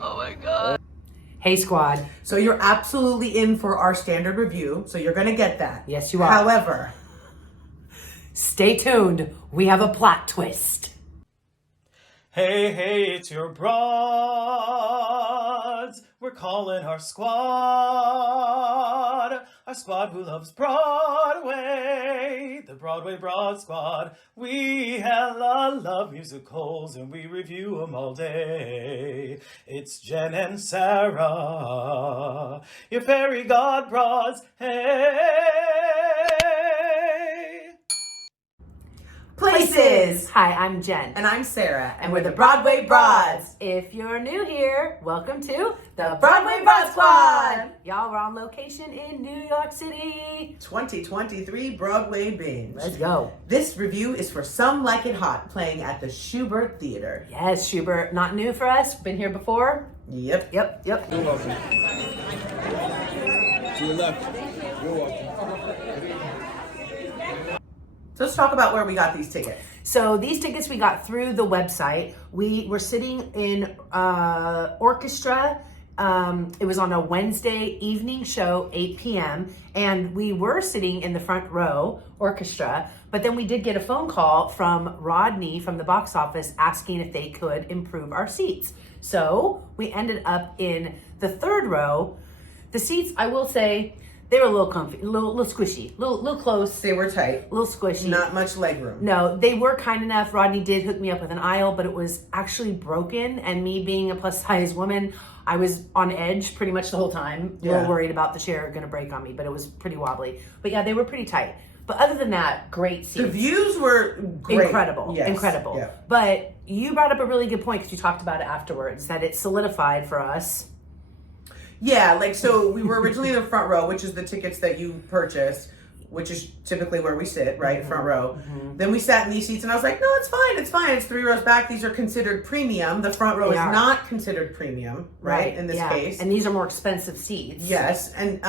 Oh my God. Hey squad. So you're absolutely in for our standard review, so you're gonna get that. Yes, you are. However, stay tuned. We have a plot twist. Hey, it's your broads. We're calling our squad who loves Broadway, the Broadway Broad Squad. We hella love musicals and we review them all day. It's Jen and Sarah, your fairy god broads. Hey. places. Hi, I'm Jen. And I'm Sarah, And we're the Broadway Broads. If you're new here, welcome to the Broadway Broad Squad. Y'all, we're on location in New York City. 2023 Broadway binge. Let's go. This review is for Some Like It Hot, playing at the Schubert Theater. Yes, Schubert, not new for us. Been here before. Yep. Yep. You're welcome. To your left. You're welcome. So let's talk about where we got these tickets. So these tickets we got through the website. We were sitting in orchestra. It was on a Wednesday evening show, 8 p.m. And we were sitting in the front row, orchestra. But then we did get a phone call from Rodney from the box office asking if they could improve our seats. So we ended up in the third row. The seats, I will say, they were a little comfy, a little squishy, a little close. They were tight. A little squishy. Not much leg room. No, they were kind enough. Rodney did hook me up with an aisle, but it was actually broken. And me being a plus size woman, I was on edge pretty much the whole time. A little worried about the chair going to break on me, but it was pretty wobbly. But yeah, they were pretty tight. But other than that, great seats. The views were great. Incredible. Yes. Incredible. Yeah. But you brought up a really good point because you talked about it afterwards, that it solidified for us. Yeah, like, so we were originally in the front row, which is the tickets that you purchased, which is typically where we sit, right? Front row. Then we sat in these seats and I was like, no, it's fine. It's 3 rows back. These are considered premium. The front row is not considered premium, right? In this case. And these are more expensive seats. Yes. And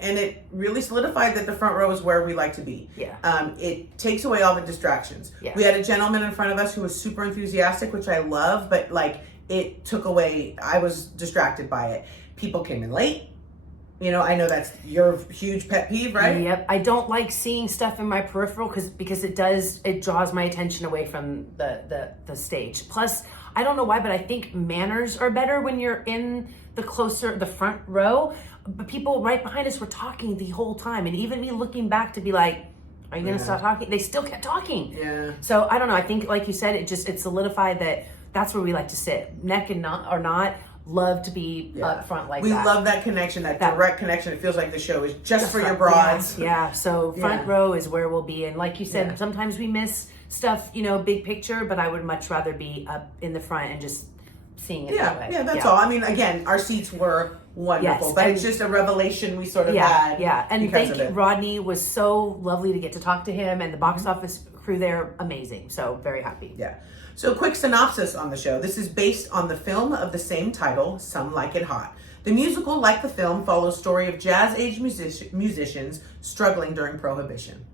it really solidified that the front row is where we like to be. Yeah. It takes away all the distractions. Yeah. We had a gentleman in front of us who was super enthusiastic, which I love, but like it took away, I was distracted by it. People came in late. You know, I know that's your huge pet peeve, right? Yep. I don't like seeing stuff in my peripheral because it draws my attention away from the stage. Plus, I don't know why, but I think manners are better when you're in the front row. But people right behind us were talking the whole time. And even me looking back to be like, are you going to stop talking? They still kept talking. Yeah. So I don't know. I think, like you said, it solidified that that's where we like to sit. Neck and not. Love to be up front like that. We love that connection, that direct connection. It feels like the show is just for your broads. Yeah. So front row is where we'll be. And like you said, sometimes we miss stuff, big picture, but I would much rather be up in the front and just seeing it that way. Yeah, that's all. I mean, again, our seats were wonderful, but it's just a revelation we sort of had. Yeah. And thank you. It. Rodney was so lovely to get to talk to him, and the box office crew there, amazing. So very happy. Yeah. So quick synopsis on the show. This is based on the film of the same title, Some Like It Hot. The musical, like the film, follows story of jazz-age musicians struggling during Prohibition.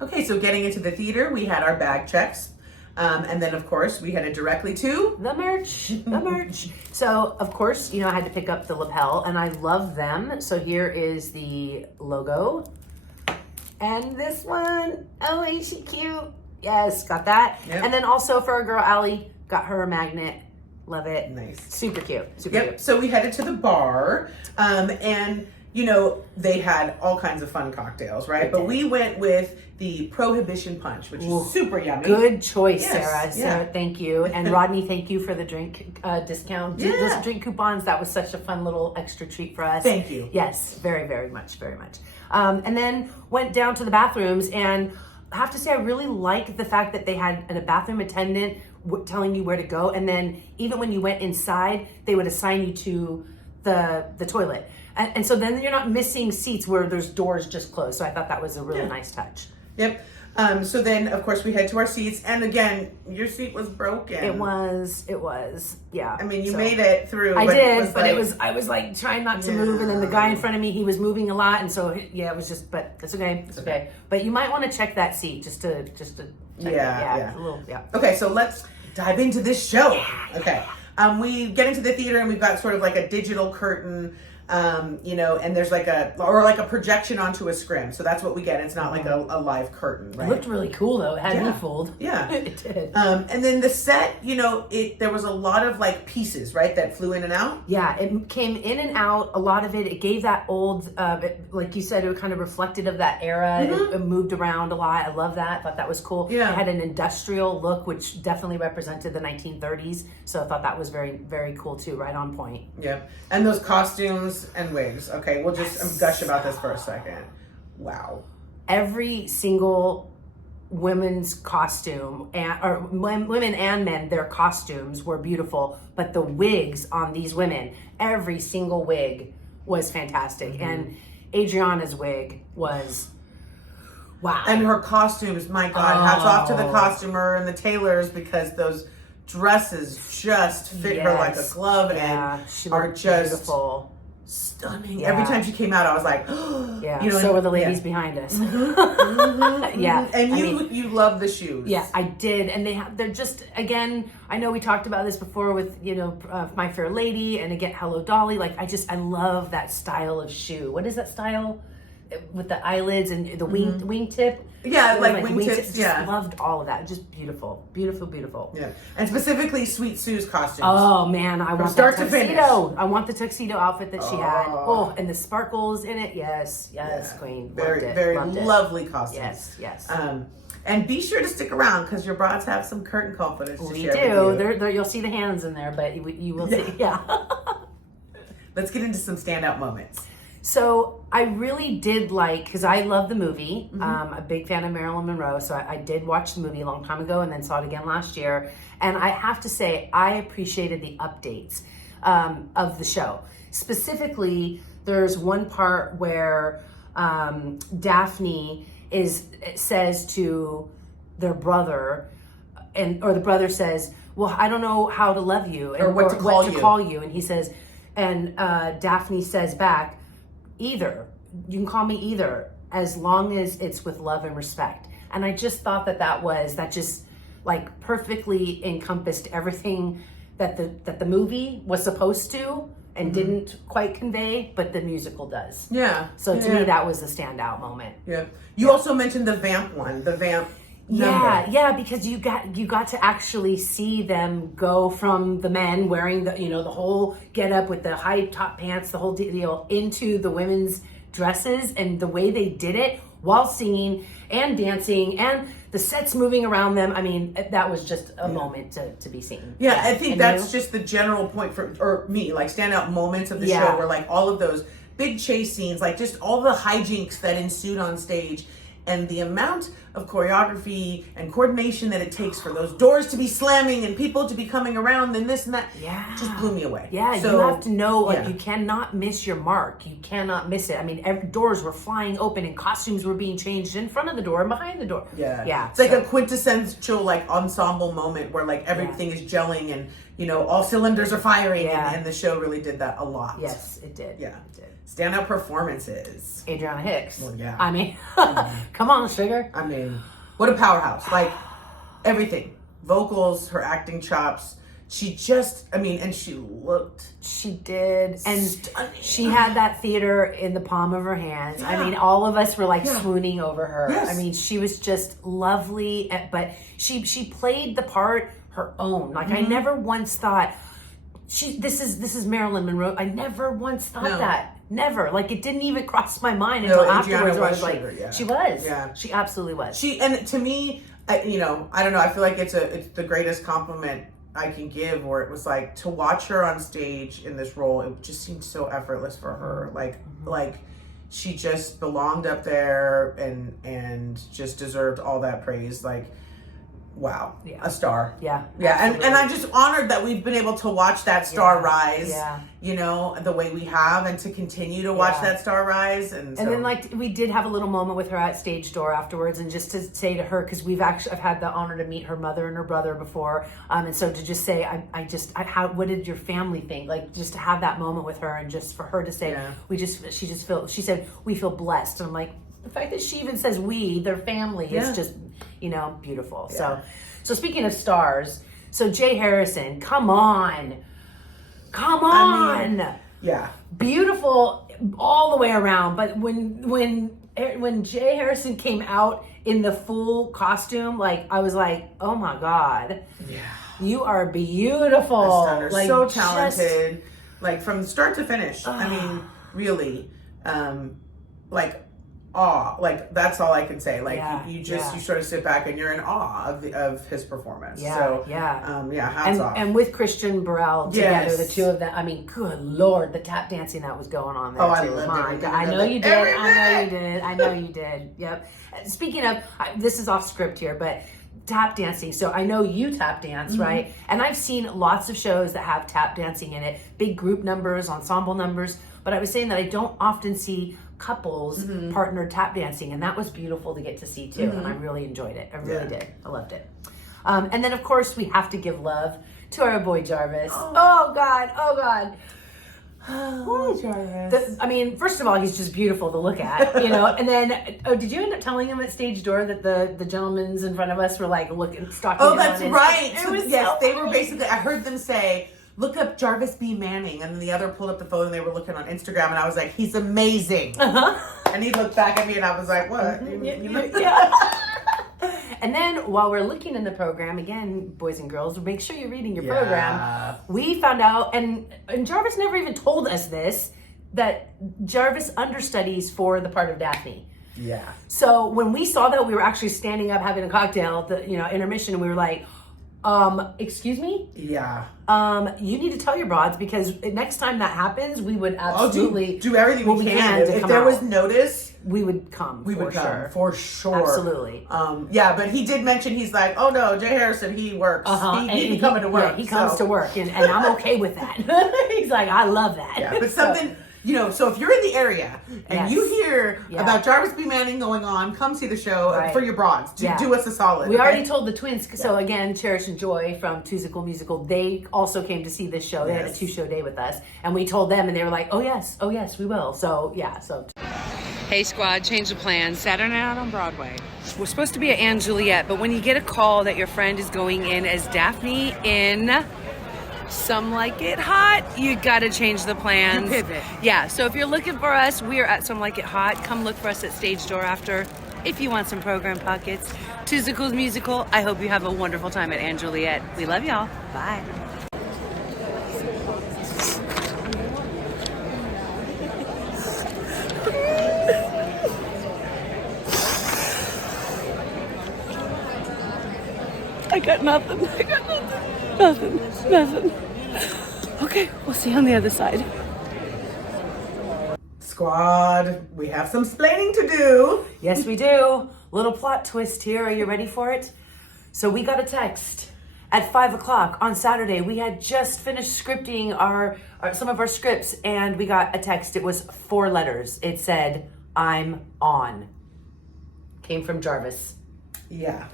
Okay, so getting into the theater, we had our bag checks. And then, of course, we headed directly to... The merch. So, of course, I had to pick up the lapel, and I love them. So here is the logo. And this one, oh, ain't she cute? Yes, got that. Yep. And then also for our girl, Allie, got her a magnet. Love it. Nice. Super cute. Super cute. So we headed to the bar, and... they had all kinds of fun cocktails, right? But we went with the Prohibition Punch, which is super yummy. Good choice, Yes, Sarah. Sarah, thank you. And Rodney, thank you for the drink discount. Yeah. Those drink coupons, that was such a fun little extra treat for us. Thank you. Yes, very, very much, very much. And then went down to the bathrooms, and I have to say I really liked the fact that they had a bathroom attendant telling you where to go. And then even when you went inside, they would assign you to the toilet. And so then you're not missing seats where there's doors just closed. So I thought that was a really nice touch. Yep. So then, of course, we head to our seats. And again, your seat was broken. It was. Yeah. I mean, you made it through. I but did, I was like trying not to move. And then the guy in front of me, he was moving a lot. And so, it was just, but it's okay. It's okay. But you might want to check that seat just to check it. Yeah. A little, yeah. Okay, so let's dive into this show. Okay. We get into the theater and we've got sort of like a digital curtain, and there's like a projection onto a screen. So that's what we get. It's not like a live curtain, right? It looked really cool though. It had me fooled. Yeah. It did. And then the set, there was a lot of like pieces, right, that flew in and out. Yeah, it came in and out. A lot of it gave that old, like you said, it kind of reflected of that era. It moved around a lot. I love that. Thought that was cool. Yeah. It had an industrial look, which definitely represented the 1930s. So I thought that was very, very cool too. Right on point. Yeah. And those costumes and wigs. Okay, we'll just gush about this for a second. Wow. Every single women's costume, or women and men, their costumes were beautiful, but the wigs on these women, every single wig was fantastic. And Adriana's wig was wow. And her costumes, my God, hats off to the costumer and the tailors, because those dresses just fit her like a glove and she are looked just beautiful. Stunning. Every time she came out, I was like, so were the ladies behind us. Yeah. And you love the shoes. Yeah, I did. And they're just, again, I know we talked about this before with, My Fair Lady and again, Hello Dolly. Like, I love that style of shoe. What is that style? With the eyelids and the wingtip. Yeah, like wingtips. Yeah. Loved all of that. Just beautiful. Beautiful, beautiful. Yeah. And specifically Sweet Sue's costumes. Oh man, I want start that to finish. tuxedo. I want the tuxedo outfit that she had. Oh, and the sparkles in it. Yes, queen. Very Loved it. lovely costumes. Yes. And be sure to stick around because your broads have some curtain call footage to share with you. You'll see the hands in there, but you will see. Yeah. Let's get into some standout moments. So I really did like, because I love the movie. A big fan of Marilyn Monroe. So I did watch the movie a long time ago and then saw it again last year. And I have to say, I appreciated the updates of the show. Specifically, there's one part where Daphne says to their brother, or the brother says, well, I don't know how to love you. Or what to call you. And he says, and Daphne says back, either. You can call me either, as long as it's with love and respect. And I just thought that just like perfectly encompassed everything that the movie was supposed to and didn't quite convey, but the musical does. Yeah. So to me, that was a standout moment. Yeah. You also mentioned the vamp one, the vamp number. Yeah, because you got to actually see them go from the men wearing the whole get up with the high top pants, the whole deal, into the women's dresses, and the way they did it while singing and dancing and the sets moving around them. I mean, that was just a moment to be seen. Yeah, I think that's just the general point for me, like standout moments of the show were like all of those big chase scenes, like just all the hijinks that ensued on stage. And the amount of choreography and coordination that it takes for those doors to be slamming and people to be coming around and this and that just blew me away. Yeah, so, you have to know, you cannot miss your mark. You cannot miss it. I mean, doors were flying open and costumes were being changed in front of the door and behind the door. Yeah. It's like a quintessential like ensemble moment where like everything is gelling and all cylinders are firing and the show really did that a lot. Yes, it did. Yeah. It did. Standout performances. Adriana Hicks. Well, yeah. I mean, come on, sugar. I mean, what a powerhouse. Like, everything. Vocals, her acting chops. She just, and she looked. She did. And stunning. She had that theater in the palm of her hands. Yeah. I mean, all of us were like swooning over her. Yes. I mean, she was just lovely, but she played the part her own. Like, I never once thought, this is Marilyn Monroe. I never once thought that. Never. Like, it didn't even cross my mind until afterwards. I was like, she was. Yeah. She absolutely was. And to me, I don't know. I feel like it's the greatest compliment I can give, where it was like to watch her on stage in this role. It just seemed so effortless for her. Like she just belonged up there and just deserved all that praise. Like, wow, a star. Yeah. And I'm just honored that we've been able to watch that star rise, the way we have, and to continue to watch that star rise. And then like we did have a little moment with her at stage door afterwards, and just to say to her, because I've had the honor to meet her mother and her brother before, and so to just say, what did your family think? Like, just to have that moment with her, and just for her to say, she said, we feel blessed. And I'm like, the fact that she even says their family is just, beautiful. Yeah. So speaking of stars, so Jay Harrison, come on. Come on. Yeah. Beautiful all the way around. But when Jay Harrison came out in the full costume, like I was like, oh my God. Yeah. You are beautiful. Stunner. Like, So talented. Like from start to finish. I mean, really. Like awe. Like that's all I can say. Like you sort of sit back and you're in awe of his performance. Yeah, so yeah. hats off. And with Christian Burrell together, Yes. the two of them. I mean, good Lord, the tap dancing that was going on there. Oh, I too. loved My everything. God. I know you did. Every I know you minute. did. I know you did. Yep. Speaking of, this is off script here, but tap dancing. So I know you tap dance, right? And I've seen lots of shows that have tap dancing in it, big group numbers, ensemble numbers. But I was saying that I don't often see couples partner tap dancing, and that was beautiful to get to see too. And I really enjoyed it. I really did. I loved it. And then of course we have to give love to our boy Jarvis. Oh God. Oh, Jarvis. I mean, first of all, he's just beautiful to look at, you know. And then, did you end up telling him at stage door that the gentlemen's in front of us were like stalking? Oh, him that's on right. It was they were basically. I heard them say, "Look up Jarvis B Manning," and then the other pulled up the phone and they were looking on Instagram, and I was like, "He's amazing." And he looked back at me, and I was like, "What?" Yeah. And then while we're looking in the program, again, boys and girls, make sure you're reading your program. We found out, and Jarvis never even told us this, that Jarvis understudies for the part of Daphne. Yeah. So when we saw that, we were actually standing up having a cocktail at the intermission, and we were like, excuse me? Yeah. You need to tell your broads, because next time that happens, we would absolutely do everything we can. to If come there out. was notice, we would come. we would come sure. for sure. Absolutely. Yeah, but he did mention, he's like, "Oh no, Jay Harrison, he works. He'd be coming to work." Yeah, he comes to work, and I'm okay with that. He's like, I love that. Yeah, but something. So if you're in the area and you hear about Jarvis B. Manning going on, come see the show for your broads. Do us a solid. We already told the twins. So again, Cherish and Joy from Tusical Musical, they also came to see this show. They had a 2-show day with us, and we told them, and they were like, oh yes, we will. So yeah, Hey squad, change the plans. Saturday night on Broadway. We're supposed to be at Anne Juliet, but when you get a call that your friend is going in as Daphne in Some Like It Hot, you gotta change the plans. You pivot. Yeah, so if you're looking for us, we are at Some Like It Hot. Come look for us at stage door after if you want some program pockets. Tusical's Musical, I hope you have a wonderful time at Anne Juliet. We love y'all. Bye. I got nothing. Nothing. Okay, we'll see you on the other side. Squad, we have some splaining to do. yes, we do. Little plot twist here. Are you ready for it? So we got a text at 5:00 on Saturday. We had just finished scripting some of our scripts, and we got a text. It was 4 letters. It said, "I'm on." Came from Jarvis. Yeah.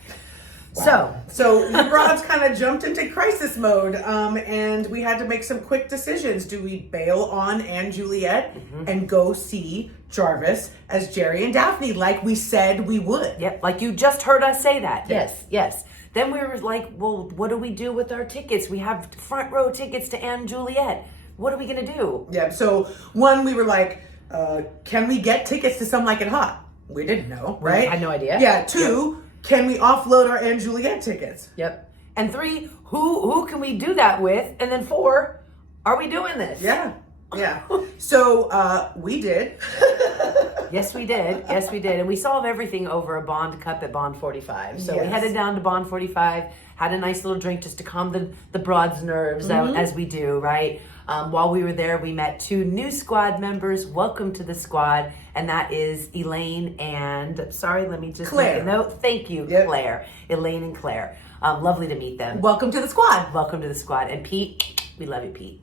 So the broads kind of jumped into crisis mode, and we had to make some quick decisions. Do we bail on Anne Juliet and go see Jarvis as Jerry and Daphne like we said we would? Yep, like you just heard us say that. Yes. Then we were like, well, what do we do with our tickets? We have front row tickets to Anne Juliet. What are we gonna do? Yeah, so one, we were like, can we get tickets to Some Like It Hot? We didn't know, right? I had no idea. Yeah, 2, can we offload our Anne Juliet tickets? Yep. And 3, who can we do that with? And then 4, are we doing this? Yeah. So we did. Yes, we did. And we solved everything over a Bond cup at Bond 45. So we headed down to Bond 45, had a nice little drink just to calm the broad's nerves, as we do, right? While we were there, we met 2 new squad members. Welcome to the squad. And that is Elaine and, sorry, let me just Claire. make a note. Thank you, Claire. Elaine and Claire. Lovely to meet them. Welcome to the squad. Welcome to the squad. And Pete, we love you, Pete.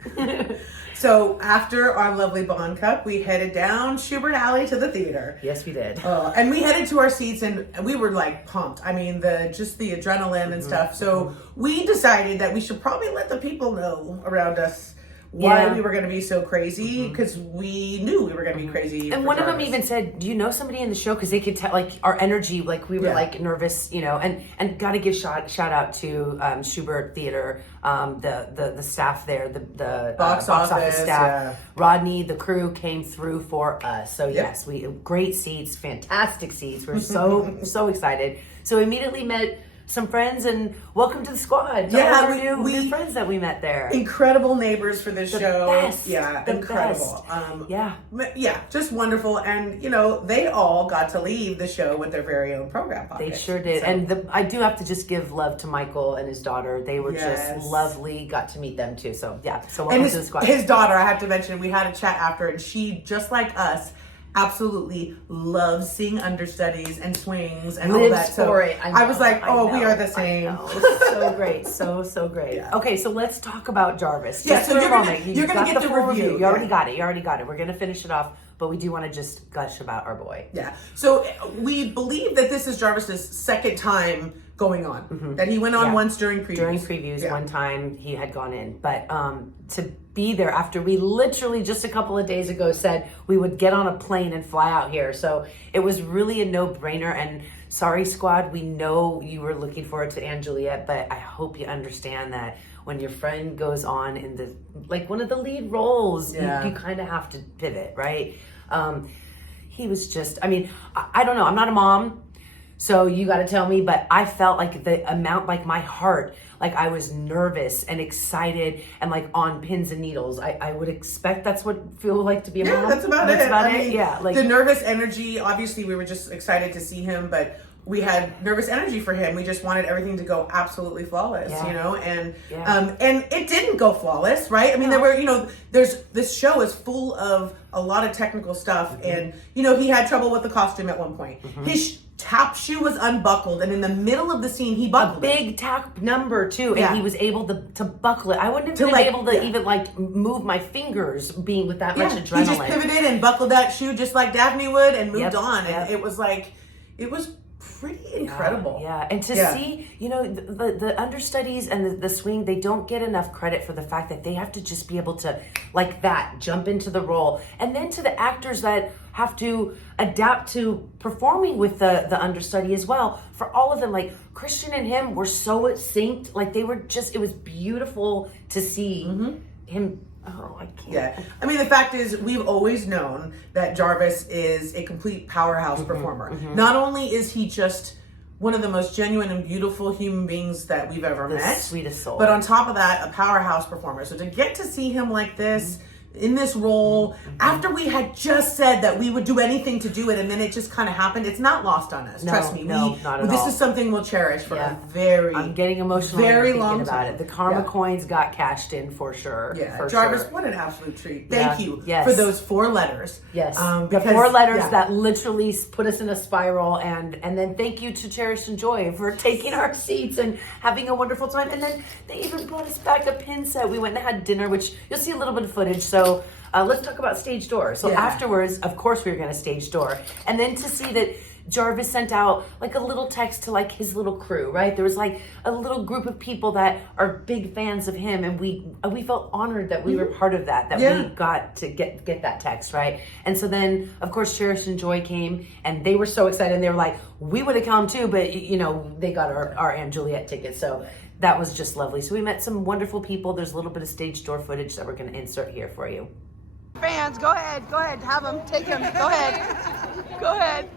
So after our lovely Bond Cup, we headed down Schubert Alley to the theater. Yes, we did. And we headed to our seats, and we were like pumped. I mean, the adrenaline and stuff. So we decided that we should probably let the people know around us why Yeah. we were going to be so crazy, because we knew we were going to be crazy. And for one of them Jarvis. even said, "Do you know somebody in the show?" Because they could tell, like, our energy, like we were Yeah. like nervous, you know. And got to give shout out to Schubert Theater, the staff there, the Box office, staff. yeah. Rodney, the crew came through for us. So yes, we great seats, fantastic seats. We're so excited. So we immediately met some friends, and welcome to the squad. To Yeah, all our we new friends that we met there. Incredible neighbors for this The show. best, Yeah, the incredible. best. Yeah. Yeah, just wonderful. And, you know, they all got to leave the show with their very own program pocket. They sure did. So- And I do have to just give love to Michael and his daughter. They were Yes. just lovely. Got to meet them too. So yeah. So and welcome to the squad. his daughter, I have to mention, we had a chat after, and she, just like us, absolutely loves seeing understudies and swings and all Lives that. So for it. I was like, oh, we know, are the same. I know. So great. So great. Yeah. Okay, so let's talk about Jarvis. Yeah, Just so for a you're gonna- moment. you're You've gonna got get the full review, You already yeah. got it. You already got it. We're gonna finish it off, but we do want to just gush about our boy. Yeah. So we believe that this is Jarvis's second time going on. That he went on Yeah. once during previews. During previews, Yeah. one time he had gone in, but to be there after we literally just a couple of days ago said we would get on a plane and fly out here, so it was really a no-brainer. And sorry, squad, we know you were looking forward to Anne Juliet, but I hope you understand that when your friend goes on in the like one of the lead roles, Yeah. you kind of have to pivot, right? He was just, I mean, I don't know, I'm not a mom. So you got to tell me, but I felt like the amount, like my heart, like I was nervous and excited and like on pins and needles. I would expect that's what it feel like to be a Yeah, mom. that's about it. I mean, Yeah, like the nervous energy, obviously we were just excited to see him, but we had nervous energy for him. We just wanted everything to go absolutely flawless, Yeah. you know, and Yeah. and it didn't go flawless, right? I mean, there were, you know, this show is full of a lot of technical stuff, and you know, he had trouble with the costume at one point. His tap shoe was unbuckled, and in the middle of the scene, he a buckled it. big tack number too, Yeah. and he was able to buckle it. I wouldn't have To, been like, able to yeah. even like move my fingers being with that Yeah, much he adrenaline. just pivoted and buckled that shoe just like Daphne would, and moved Yep, on, yep. and it was like, it was pretty incredible. Yeah, and to Yeah. see, you know, the understudies and the swing, they don't get enough credit for the fact that they have to just be able to, like that, jump into the role. And then to the actors that have to adapt to performing with the understudy as well. For all of them, like Christian and him were so synced, like they were just, it was beautiful to see him. Oh, I can't. Yeah. I mean, the fact is, we've always known that Jarvis is a complete powerhouse performer. Not only is he just one of the most genuine and beautiful human beings that we've ever The met, sweetest soul. but on top of that, a powerhouse performer. So to get to see him like this, in this role, after we had just said that we would do anything to do it, and then it just kind of happened, it's not lost on us. No, Trust me. no, not at this all. is something we'll cherish for Yeah. a very, I'm getting emotional very thinking long about time. it. The karma Yeah. coins got cashed in for sure. Yeah, for Jarvis, sure. what an absolute treat. Yeah, Thank you yes. for those 4 letters. Yes, the because- 4 letters yeah. that literally put us in a spiral, and then thank you to Cherish and Joy for taking our seats and having a wonderful time. And then they even brought us back a pin set. We went and had dinner, which you'll see a little bit of footage. So let's talk about stage door. So Yeah. afterwards, of course, we were going to stage door, and then to see that Jarvis sent out like a little text to like his little crew, right? There was like a little group of people that are big fans of him, and we felt honored that we were part of that Yeah. we got to get that text, right? And so then of course Cherish and Joy came, and they were so excited, and they were like, we would have come too, but you know, they got our Anne Juliet tickets, so that was just lovely. So we met some wonderful people. There's a little bit of stage door footage that we're going to insert here for you. Fans, go ahead, have them, take them, go ahead,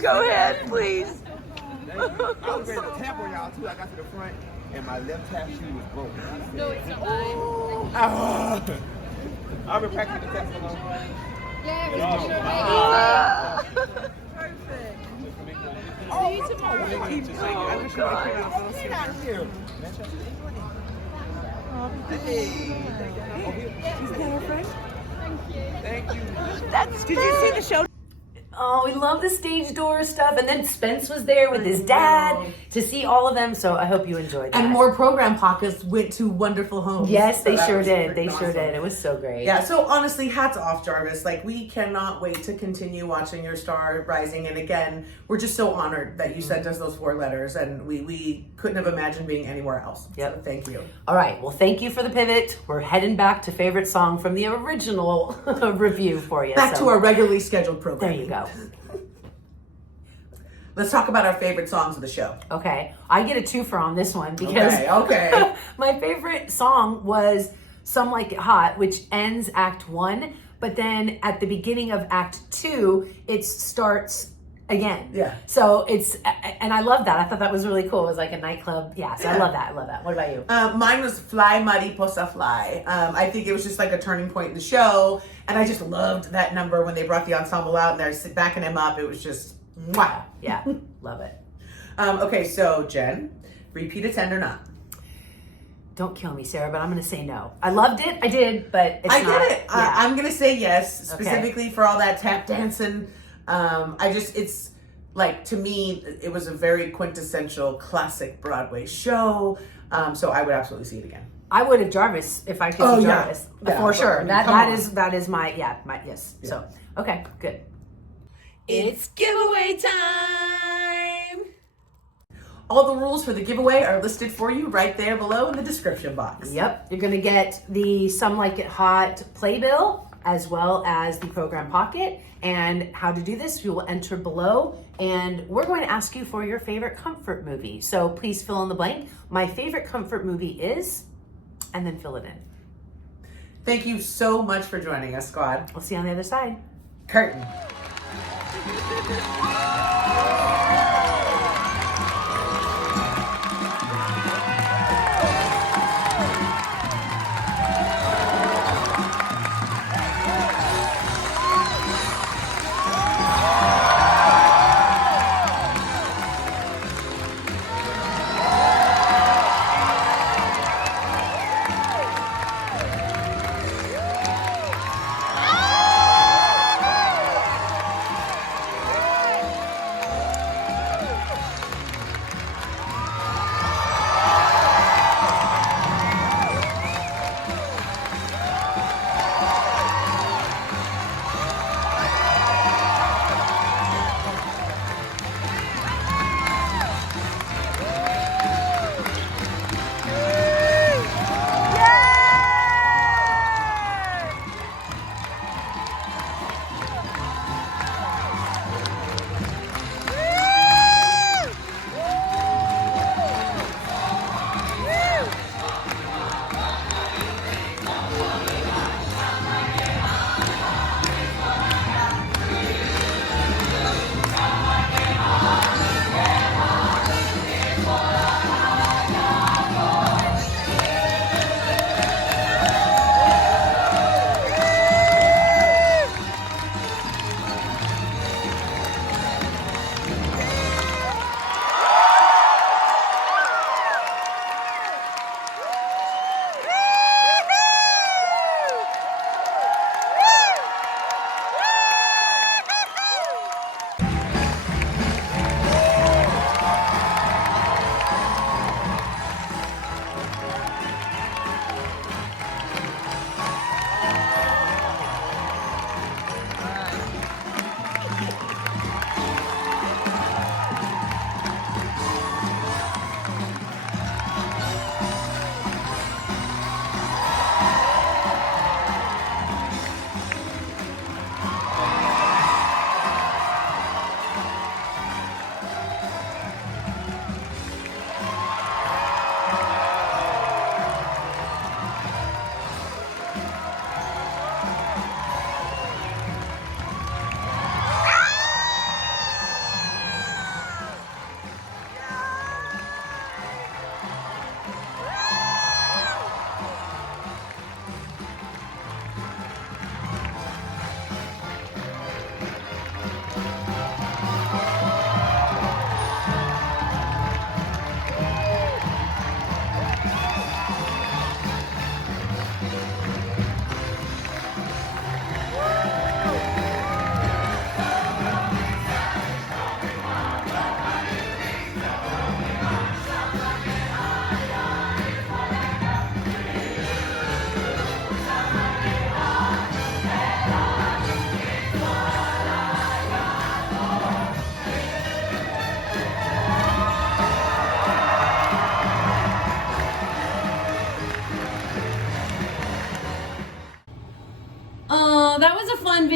go ahead, please. I was ready to tap on y'all too. I got to the front and my left tap shoe was broken. No, it's not mine. Ah. I've been practicing the tap for long. Yeah, it was Oh, see you tomorrow. I wish you would have came out of here. Hey. Is that our friend? Thank you. Did you see the show? Oh, we love the stage door stuff. And then Spence was there with his dad to see all of them. So I hope you enjoyed that. And more program pockets went to wonderful homes. Yes, So they that sure was did. freaking They sure awesome. did. It was so great. Yeah, so honestly, hats off, Jarvis. Like, we cannot wait to continue watching your star rising. And again, we're just so honored that you sent us those 4 letters, and we couldn't have imagined being anywhere else. Yep. So thank you. All right. Well, thank you for the pivot. We're heading back to favorite song from the original review for you. Back So, to our regularly scheduled program. There you go. Let's talk about our favorite songs of the show. Okay. I get a twofer on this one because Okay. my favorite song was Some Like It Hot, which ends Act 1, but then at the beginning of Act 2, it starts again. Yeah. So it's, and I love that. I thought that was really cool. It was like a nightclub. Yeah, so I love that. I love that. What about you? Mine was Fly Mariposa Fly. I think it was just like a turning point in the show, and I just loved that number when they brought the ensemble out and they're backing him up. It was just, mwah. Yeah, love it. Okay, so Jen, repeat attend or not? Don't kill me, Sarah, but I'm going to say no. I loved it. I did, but it's I not. get it. Yeah. I'm gonna say yes, Okay. specifically for all that tap dancing. It's like, to me, it was a very quintessential classic Broadway show. So I would absolutely see it again. I would have Jarvis if I could Oh, see yeah. Jarvis. Yeah, For but, sure. I mean, that come that on. is my yes. Yeah. So okay, good. It's giveaway time. All the rules for the giveaway are listed for you right there below in the description box. Yep. You're gonna get the Some Like It Hot playbill as well as the program pocket. And how to do this, you will enter below. And we're going to ask you for your favorite comfort movie. So please fill in the blank. My favorite comfort movie is, and then fill it in. Thank you so much for joining us, squad. We'll see you on the other side. Curtain.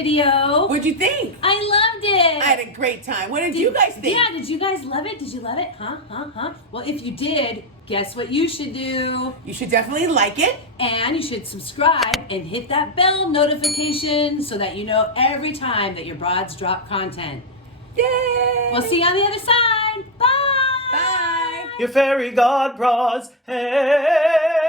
video. What'd you think? I loved it. I had a great time. What did you guys think? Yeah, did you guys love it? Did you love it? Huh? Well, if you did, guess what you should do? You should definitely like it. And you should subscribe and hit that bell notification so that you know every time that your broads drop content. Yay! We'll see you on the other side. Bye. Bye. Your fairy god bras, hey.